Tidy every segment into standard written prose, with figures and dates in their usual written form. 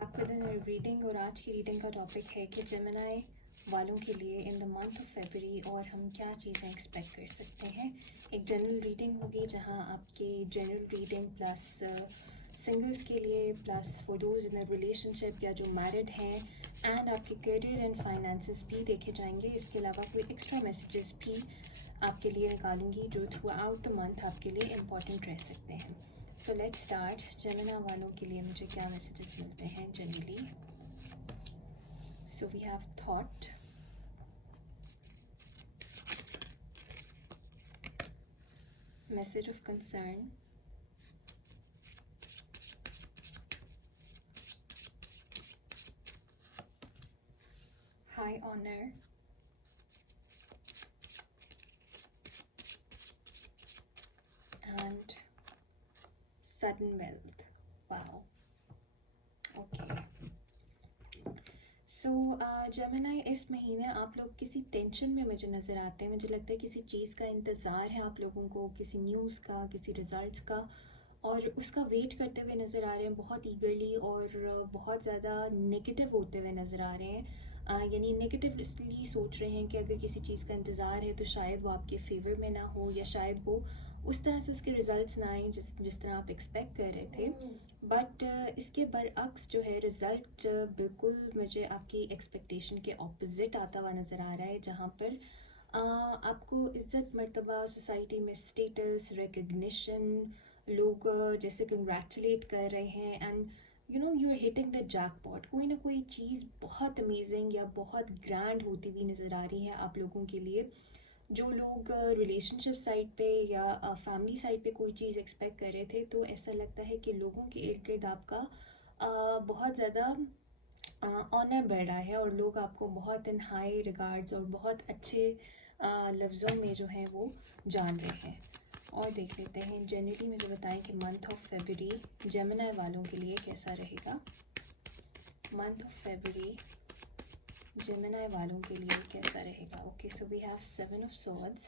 Back with another reading. और आज की रीडिंग का टॉपिक है कि जेमिनी वालों के लिए in the month of February और हम क्या चीज़ें एक्सपेक्ट कर सकते हैं। एक जनरल रीडिंग होगी जहां आपके जनरल रीडिंग प्लस सिंगल्स के लिए, plus for those in a relationship या जो मैरिड हैं, एंड आपके करियर एंड फाइनेंसेस भी देखे जाएंगे। इसके अलावा कोई एक्स्ट्रा मैसेजेस भी आपके लिए निकालूंगी जो थ्रू आउट द मंथ आपके लिए इम्पॉर्टेंट रह सकते हैं। So let's start. जेमिनी वालों के लिए मुझे क्या मैसेजेस मिलते हैं generally. So we have thought, message of concern, high honour, and sudden wealth. Wow, okay. So Gemini, इस महीने आप लोग किसी टेंशन में मुझे नज़र आते हैं। मुझे लगता है किसी चीज़ का इंतज़ार है आप लोगों को, किसी न्यूज़ का, किसी रिज़ल्ट्स का, और उसका वेट करते हुए नज़र आ रहे हैं बहुत ईगरली, और बहुत ज़्यादा नेगेटिव होते हुए नज़र आ रहे हैं। यानी नेगेटिव इसलिए सोच रहे हैं कि अगर किसी चीज़ का इंतज़ार है तो शायद वो आपके फेवर में ना हो, या शायद वो उस तरह से उसके रिज़ल्ट्स ना आए जिस तरह आप एक्सपेक्ट कर रहे थे। बट इसके बरअक्स जो है रिज़ल्ट बिल्कुल मुझे आपकी एक्सपेक्टेशन के ऑपोजिट आता हुआ नज़र आ रहा है, जहाँ पर आपको इज़्ज़त मर्तबा, सोसाइटी में स्टेटस, रिकग्निशन, लोग जैसे कंग्रेचुलेट कर रहे हैं, and you are hitting the jackpot. कोई ना कोई चीज़ बहुत अमेजिंग या बहुत ग्रैंड होती हुई नज़र आ रही है आप लोगों के लिए। जो लोग रिलेशनशिप साइड पे या फैमिली साइड पे कोई चीज़ एक्सपेक्ट कर रहे थे, तो ऐसा लगता है कि लोगों के इर्द गिर्द आपका बहुत ज़्यादा ऑनर बढ़ रहा है, और लोग आपको बहुत इन हाई रिगार्ड्स और बहुत अच्छे लफ्ज़ों में जो है वो जान रहे हैं। और देख लेते हैं जनरली मुझे बताएं कि मंथ ऑफ फरवरी जेमिनी वालों के लिए कैसा रहेगा। मंथ ऑफ फरवरी जेमिनी वालों के लिए कैसा रहेगा। Okay, so we have 7 of swords,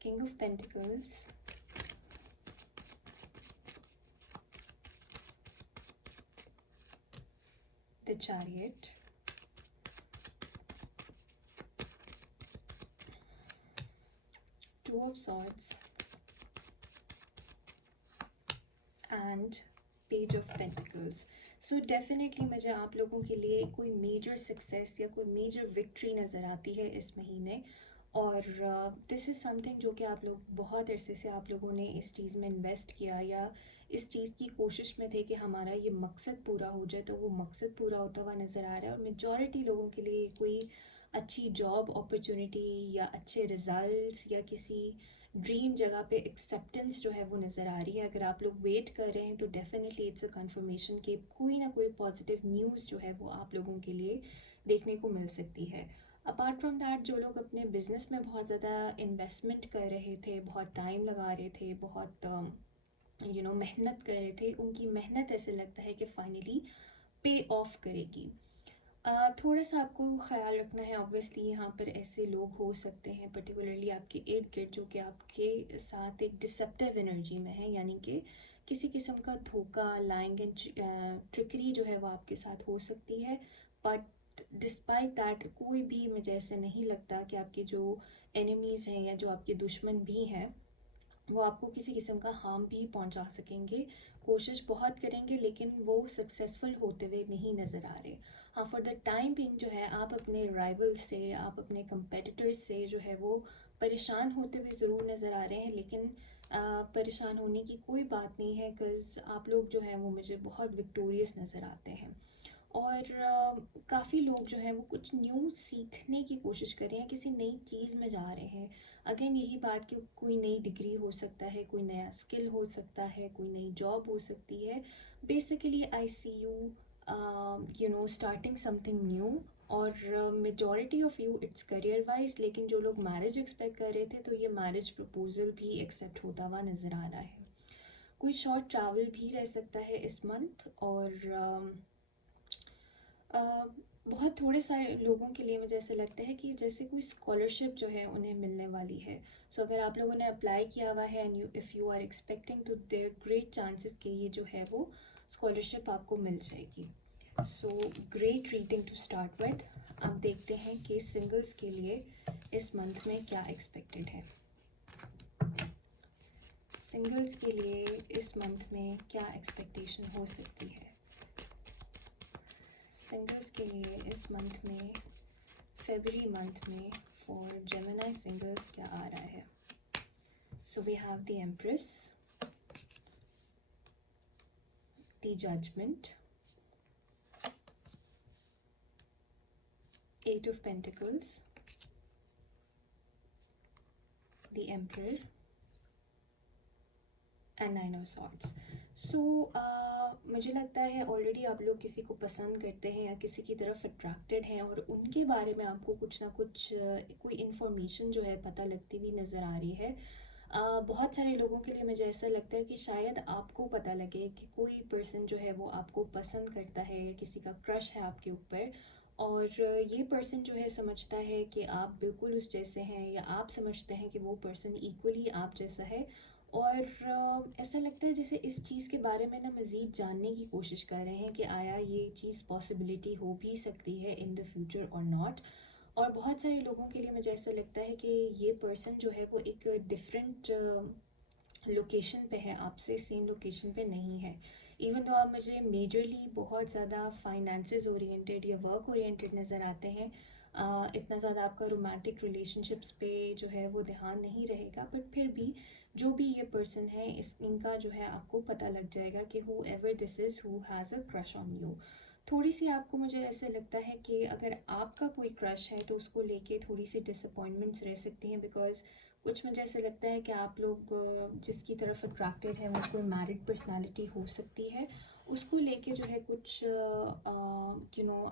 king of pentacles, the chariot, two of swords, and page of pentacles. So definitely मुझे आप लोगों के लिए कोई मेजर सक्सेस या कोई मेजर विक्ट्री नज़र आती है इस महीने, और दिस इज़ समथिंग जो कि आप लोग बहुत अरसे से आप लोगों ने इस चीज़ में इन्वेस्ट किया, या इस चीज़ की कोशिश में थे कि हमारा ये मकसद पूरा हो जाए, तो वो मकसद पूरा होता हुआ नज़र आ रहा है। और मेजॉरिटी लोगों के लिए कोई अच्छी जॉब अपॉर्चुनिटी या अच्छे रिजल्ट्स या किसी ड्रीम जगह पे एक्सेप्टेंस जो है वो नज़र आ रही है। अगर आप लोग वेट कर रहे हैं तो डेफिनेटली इट्स अ कन्फर्मेशन कि कोई ना कोई पॉजिटिव न्यूज़ जो है वो आप लोगों के लिए देखने को मिल सकती है। अपार्ट फ्रॉम दैट, जो लोग अपने बिज़नेस में बहुत ज़्यादा इन्वेस्टमेंट कर रहे थे, बहुत टाइम लगा रहे थे, बहुत मेहनत कर रहे थे, उनकी मेहनत ऐसे लगता है कि फाइनली पे ऑफ करेगी। थोड़ा सा आपको ख़्याल रखना है। ऑब्वियसली यहाँ पर ऐसे लोग हो सकते हैं पर्टिकुलरली आपके इर्द गिर्द जो कि आपके साथ एक डिसेप्टिव एनर्जी में है, यानी कि किसी किस्म का धोखा, लाइंग एंड ट्रिकरी जो है वो आपके साथ हो सकती है। बट डिस्पाइट दैट कोई भी, मुझे ऐसे नहीं लगता कि आपके जो एनिमीज़ हैं या जो आपके दुश्मन भी हैं वो आपको किसी किस्म का हार्म भी पहुंचा सकेंगे। कोशिश बहुत करेंगे लेकिन वो सक्सेसफुल होते हुए नहीं नज़र आ रहे। हाँ, फॉर द टाइम बिंग जो है आप अपने राइवल से, आप अपने कंपेटिटर्स से जो है वो परेशान होते हुए ज़रूर नज़र आ रहे हैं, लेकिन परेशान होने की कोई बात नहीं है, बिकॉज़ आप लोग जो हैं वो मुझे बहुत विक्टोरियस नज़र आते हैं। और काफ़ी लोग जो हैं वो कुछ न्यू सीखने की कोशिश कर रहे हैं, किसी नई चीज़ में जा रहे हैं। अगेन यही बात कि कोई नई डिग्री हो सकता है, कोई नया स्किल हो सकता है, कोई नई जॉब हो सकती है। Basically I see you starting something new, और majority of you it's career wise. लेकिन जो लोग मैरिज एक्सपेक्ट कर रहे थे तो ये मैरिज प्रपोजल भी एक्सेप्ट होता हुआ नज़र आ रहा है। कोई शॉर्ट ट्रैवल भी रह सकता है इस मंथ, और बहुत थोड़े सारे लोगों के लिए मुझे ऐसा लगता है कि जैसे कोई स्कॉलरशिप जो है उन्हें मिलने वाली है। सो अगर आप लोगों ने अप्लाई किया हुआ है and if you are expecting तो देयर ग्रेट चांसेस कि ये जो है वो स्कॉलरशिप आपको मिल जाएगी। So great reading to start with. अब देखते हैं कि सिंगल्स के लिए इस मंथ में क्या एक्सपेक्टेड है। सिंगल्स के लिए इस मंथ में क्या एक्सपेक्टेशन हो सकती है। सिंगल्स के लिए इस मंथ में, फेब्रुअरी मंथ में फॉर जेमिनी सिंगल्स क्या आ रहा है। So we have the empress, the judgement, eight of pentacles, the emperor and nine of swords. सो मुझे लगता है ऑलरेडी आप लोग किसी को पसंद करते हैं या किसी की तरफ अट्रैक्टेड हैं और उनके बारे में आपको कुछ ना कुछ कोई इन्फॉर्मेशन जो है पता लगती हुई नज़र आ रही है। बहुत सारे लोगों के लिए मुझे ऐसा लगता है कि शायद आपको पता लगे कि कोई पर्सन जो है वो आपको पसंद करता है या किसी का क्रश है आपके ऊपर, और ये पर्सन जो है समझता है कि आप बिल्कुल उस जैसे हैं या आप समझते हैं कि वो पर्सन इक्वली आप जैसा है। और ऐसा लगता है जैसे इस चीज़ के बारे में ना मज़ीद जानने की कोशिश कर रहे हैं कि आया ये चीज़ पॉसिबिलिटी हो भी सकती है इन द फ्यूचर और नॉट। और बहुत सारे लोगों के लिए मुझे ऐसा लगता है कि ये पर्सन जो है वो एक डिफरेंट लोकेशन पे है आपसे, सेम लोकेशन पे नहीं है। इवन तो आप मुझे मेजरली बहुत ज़्यादा फाइनेंसेस ओरिएंटेड या वर्क ओरिएंटेड नज़र आते हैं, इतना ज़्यादा आपका रोमांटिक रिलेशनशिप्स पे जो है वो ध्यान नहीं रहेगा, बट फिर भी जो भी ये पर्सन है इनका जो है आपको पता लग जाएगा कि who ever this is who has a crush on you. थोड़ी सी आपको मुझे ऐसे लगता है कि अगर आपका कोई क्रश है तो उसको लेके थोड़ी सी डिसअपॉइंटमेंट्स रह सकती हैं, बिकॉज़ कुछ मुझे ऐसे लगता है कि आप लोग जिसकी तरफ अट्रैक्टेड है वो कोई मैरिड पर्सनालिटी हो सकती है, उसको लेके जो है कुछ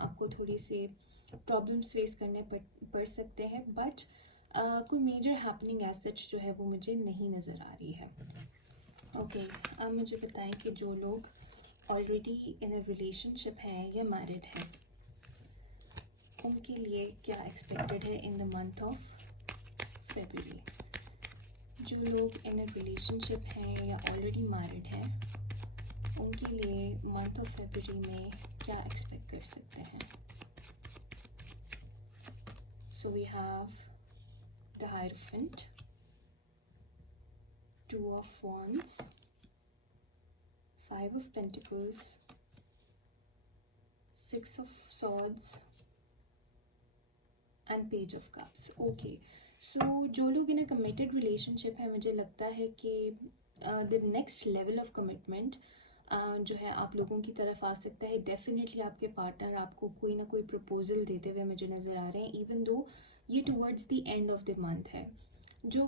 आपको थोड़ी सी प्रॉब्लम्स फेस करने पड़ सकते हैं, बट कोई मेजर हैपनिंग एज सच जो है वो मुझे नहीं नज़र आ रही है। ओके, अब मुझे बताएं कि जो लोग ऑलरेडी इन अ रिलेशनशिप हैं या मैरिड हैं उनके लिए क्या एक्सपेक्टेड है in the month of February. जो लोग इन अ रिलेशनशिप हैं या ऑलरेडी मैरिड हैं उनके लिए मंथ ऑफ फेब्रुअरी में क्या एक्सपेक्ट कर सकते हैं। So we have the hierophant, two of wands, five of pentacles, six of swords and page of cups. Okay, so जो लोग इन अ कमिटेड रिलेशनशिप है मुझे लगता है कि the next level of commitment जो है आप लोगों की तरफ आ सकता है। डेफिनेटली आपके पार्टनर आपको कोई ना कोई प्रपोजल देते हुए मुझे नज़र आ रहे हैं, इवन दो ये towards the end of the month है। जो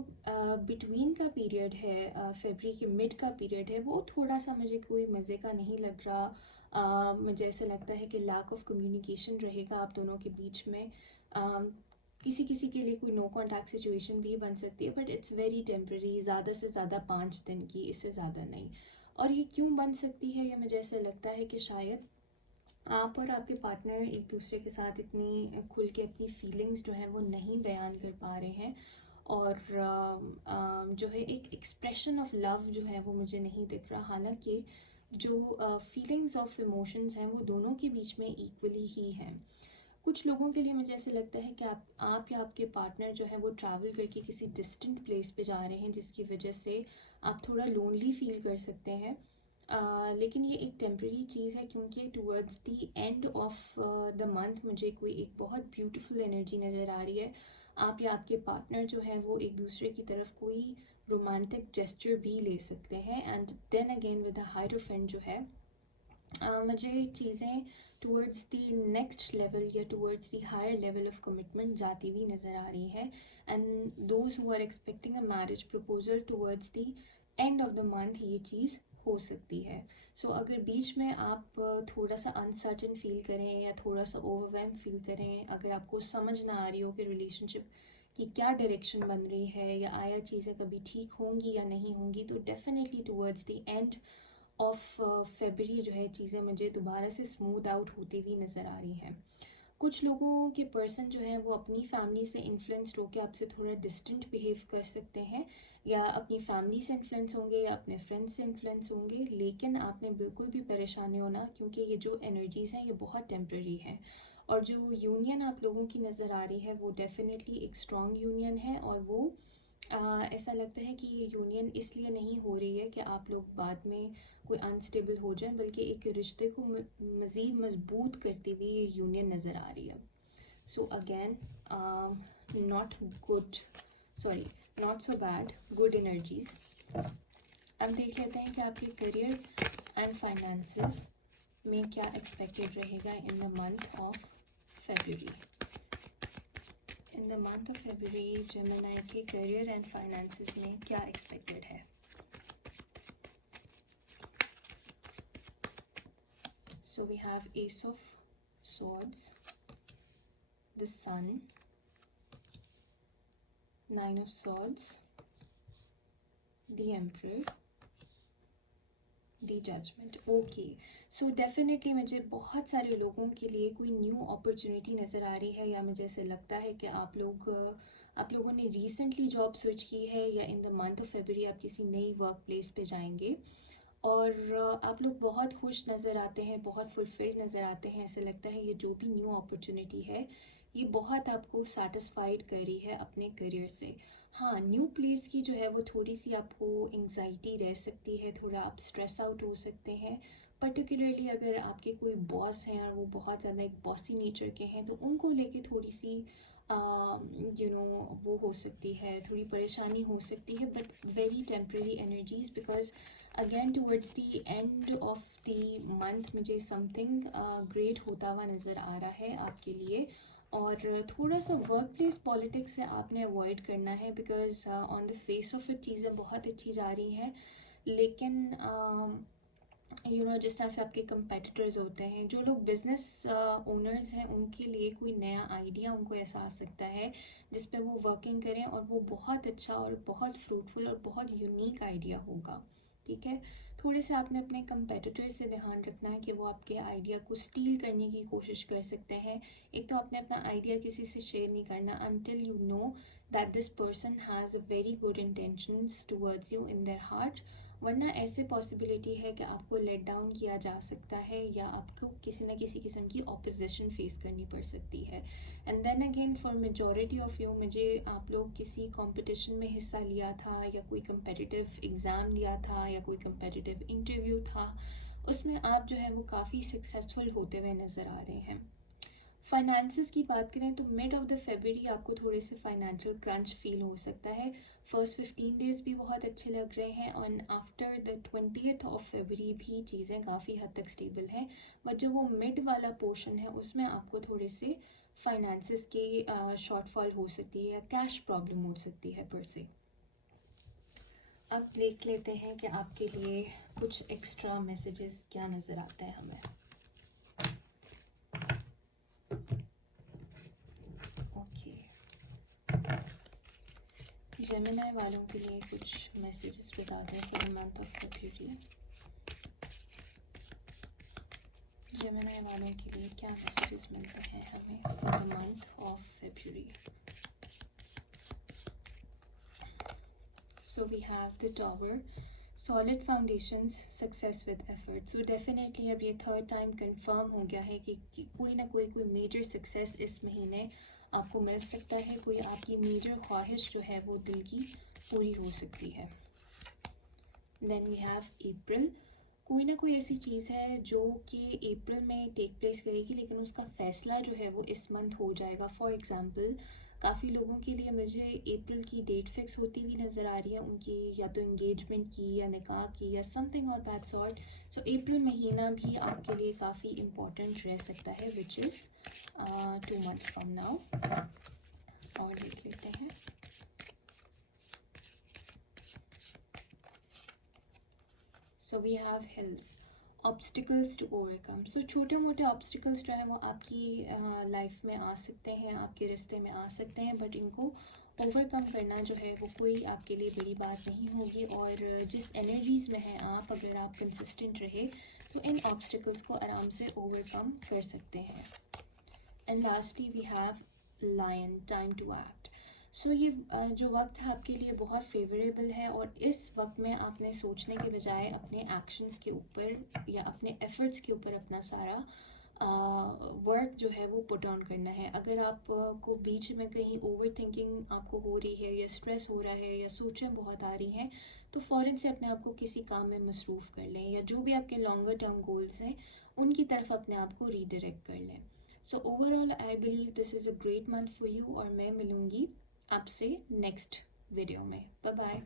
बिटवीन का पीरियड है, फेब्रुअरी के मिड का पीरियड है, वो थोड़ा सा मुझे कोई मज़े का नहीं लग रहा। मुझे ऐसा लगता है कि लैक ऑफ कम्युनिकेशन रहेगा आप दोनों के बीच में। किसी किसी के लिए कोई नो कॉन्टैक्ट सिचुएशन भी बन सकती है, बट इट्स वेरी टेम्प्रेरी, ज़्यादा से ज़्यादा 5 दिन की, इससे ज़्यादा नहीं। और ये क्यों बन सकती है, ये मुझे ऐसा लगता है कि शायद आप और आपके पार्टनर एक दूसरे के साथ इतनी खुल के अपनी फीलिंग्स जो हैं वो नहीं बयान कर पा रहे हैं, और जो है एक एक्सप्रेशन ऑफ लव जो है वो मुझे नहीं दिख रहा। हालांकि जो फीलिंग्स ऑफ इमोशंस हैं वो दोनों के बीच में इक्वली ही हैं। कुछ लोगों के लिए मुझे ऐसा लगता है कि आप या आपके पार्टनर जो है वो ट्रैवल करके किसी डिस्टेंट प्लेस पे जा रहे हैं, जिसकी वजह से आप थोड़ा लोनली फील कर सकते हैं। लेकिन ये एक टेम्प्रेरी चीज़ है, क्योंकि towards the end of the month मुझे कोई एक बहुत ब्यूटीफुल एनर्जी नज़र आ रही है। आप या आपके पार्टनर जो है वो एक दूसरे की तरफ कोई रोमांटिक जेस्चर भी ले सकते हैं। And then again with the hierophant जो है मुझे चीज़ें टुवर्ड्स द नेक्स्ट लेवल या towards the higher level of commitment जाती हुई नज़र आ रही है। And those who are expecting a marriage proposal towards the end of the month ये चीज़ हो सकती है। सो अगर बीच में आप थोड़ा सा अनसर्टेन फील करें या थोड़ा सा ओवरवेल्म फील करें, अगर आपको समझ ना आ रही हो कि रिलेशनशिप की क्या डायरेक्शन बन रही है या आया चीज़ें कभी ठीक होंगी या नहीं होंगी, तो definitely towards the end of February जो है चीज़ें मुझे दोबारा से स्मूथ आउट होती हुई नज़र आ रही हैं। कुछ लोगों के पर्सन जो है वो अपनी फैमिली से इन्फ्लुएंस्ड होकर आपसे थोड़ा डिस्टेंट बिहेव कर सकते हैं, या अपनी फैमिली से इन्फ्लुएंस होंगे या अपने फ्रेंड्स से इन्फ्लुएंस होंगे, लेकिन आपने बिल्कुल भी परेशान नहीं होना, क्योंकि ये जो एनर्जीज़ हैं ये बहुत टेम्प्रेरी हैं। और जो यूनियन आप लोगों की नज़र आ रही है वो डेफिनेटली एक स्ट्रॉन्ग यूनियन है, और वो ऐसा लगता है कि ये यूनियन इसलिए नहीं हो रही है कि आप लोग बाद में कोई अनस्टेबल हो जाए, बल्कि एक रिश्ते को मज़ीद मजबूत करती हुई ये यूनियन नज़र आ रही है। So again, not good, sorry, not so bad, good energies. अब देख लेते हैं कि आपके करियर एंड फाइनेंसेस में क्या एक्सपेक्टेड रहेगा in the month of February. In the month of February Gemini के करियर एंड फाइनेंसेस में क्या एक्सपेक्टेड है। So we have Ace of Swords, the Sun, Nine of Swords, the Emperor, the Judgment. Okay, so definitely मुझे बहुत सारे लोगों के लिए कोई न्यू अपॉर्चुनिटी नज़र आ रही है, या मुझे ऐसे लगता है कि आप लोगों ने रिसेंटली जॉब स्विच की है, या in the month of February आप किसी नई वर्क प्लेस पे जाएंगे, और आप लोग बहुत खुश नज़र आते हैं, बहुत फुलफिल्ड नज़र आते हैं। ऐसे लगता है ये जो भी न्यू अपॉर्चुनिटी है ये बहुत आपको सेटिस्फाइड कर रही है अपने करियर से। हाँ, न्यू प्लेस की जो है वो थोड़ी सी आपको एंग्जाइटी रह सकती है, थोड़ा आप स्ट्रेस आउट हो सकते हैं, पर्टिकुलरली अगर आपके कोई बॉस हैं और वो बहुत ज़्यादा एक बॉसी नेचर के हैं, तो उनको लेके थोड़ी सी वो हो सकती है, थोड़ी परेशानी हो सकती है, but very temporary energies, because again towards the end of the month मुझे समथिंग ग्रेट होता हुआ नज़र आ रहा है आपके लिए। और थोड़ा सा वर्क प्लेस पॉलिटिक्स से आपने अवॉइड करना है, because on the face of it चीज़ें बहुत अच्छी जा रही हैं, लेकिन जिस तरह से आपके कंपेटिटर्स होते हैं, जो लोग बिज़नेस ओनर्स हैं, उनके लिए कोई नया आइडिया उनको ऐसा आ सकता है जिस पे वो वर्किंग करें, और वो बहुत अच्छा और बहुत फ्रूटफुल और बहुत यूनिक आइडिया होगा। ठीक है, थोड़े से आपने अपने कंपेटिटर से ध्यान रखना है कि वो आपके आइडिया को स्टील करने की कोशिश कर सकते हैं। एक तो आपने अपना आइडिया किसी से शेयर नहीं करना until you know that this person has a very good intentions towards you in their heart, वरना ऐसे पॉसिबिलिटी है कि आपको लेट डाउन किया जा सकता है, या आपको किसी न किसी किस्म की ऑपोजिशन फेस करनी पड़ सकती है। And then again for majority of you, मुझे आप लोग किसी कंपटीशन में हिस्सा लिया था, या कोई कंपेटिटिव एग्ज़ाम लिया था, या कोई कंपेटिटिव इंटरव्यू था, उसमें आप जो है वो काफ़ी सक्सेसफुल होते हुए नज़र आ रहे हैं। फाइनेंसेस की बात करें तो मिड ऑफ द फेब्रुअरी आपको थोड़े से फाइनेंशियल क्रंच फील हो सकता है। फर्स्ट 15 डेज़ भी बहुत अच्छे लग रहे हैं, और after the 20th of February भी चीज़ें काफ़ी हद तक स्टेबल हैं, बट जो वो मिड वाला पोर्शन है उसमें आपको थोड़े से फाइनेंसेस की शॉर्टफॉल हो सकती है, या कैश प्रॉब्लम हो सकती है पर से। अब देख लेते हैं कि आपके लिए कुछ एक्स्ट्रा मैसेजेस क्या नज़र आते हैं हमें। जेमिनी वालों के लिए कुछ मैसेजेस बता दें for the month of February. Gemini वालों के लिए क्या मैसेजेस मिल रहे हैं हमें for the month of February. So we have the tower, solid foundations, success with effort. So definitely अब ये थर्ड टाइम कंफर्म हो गया है कि कोई ना कोई मेजर सक्सेस इस महीने आपको मिल सकता है, कोई आपकी मेजर ख्वाहिश जो है वो दिल की पूरी हो सकती है। देन वी हैव अप्रैल, कोई ना कोई ऐसी चीज़ है जो कि अप्रैल में टेक प्लेस करेगी, लेकिन उसका फ़ैसला जो है वो इस मंथ हो जाएगा। फॉर एग्ज़ाम्पल, काफ़ी लोगों के लिए मुझे अप्रैल की डेट फिक्स होती हुई नज़र आ रही है, उनकी या तो एंगेजमेंट की, या निकाह की, या something of that sort. So April महीना भी आपके लिए काफ़ी इम्पॉर्टेंट रह सकता है, which is 2 months from now. और देख लेते हैं, so we have hills, obstacles to overcome. So छोटे मोटे ऑब्स्टिकल्स जो हैं वो आपकी लाइफ में आ सकते हैं, आपके रास्ते में आ सकते हैं, बट इनको ओवरकम करना जो है वो कोई आपके लिए बड़ी बात नहीं होगी। और जिस एनर्जीज़ में हैं आप, अगर आप कंसिस्टेंट रहे तो इन ऑब्स्टिकल्स को आराम से ओवरकम कर सकते हैं। And lastly we have lion, time to act. So ये जो वक्त है आपके लिए बहुत फेवरेबल है, और इस वक्त में आपने सोचने के बजाय अपने एक्शंस के ऊपर या अपने एफर्ट्स के ऊपर अपना सारा वर्क जो है वो पुट ऑन करना है। अगर आप को बीच में कहीं ओवर थिंकिंग आपको हो रही है, या स्ट्रेस हो रहा है, या सोचें बहुत आ रही हैं, तो फ़ौरन से अपने आप को किसी काम में मसरूफ़ कर लें, या जो भी आपके लॉन्गर टर्म गोल्स हैं उनकी तरफ अपने आप को रीडायरेक्ट कर लें। So overall I believe this is a great month for you, और मैं मिलूँगी आपसे नेक्स्ट वीडियो में। Bye bye.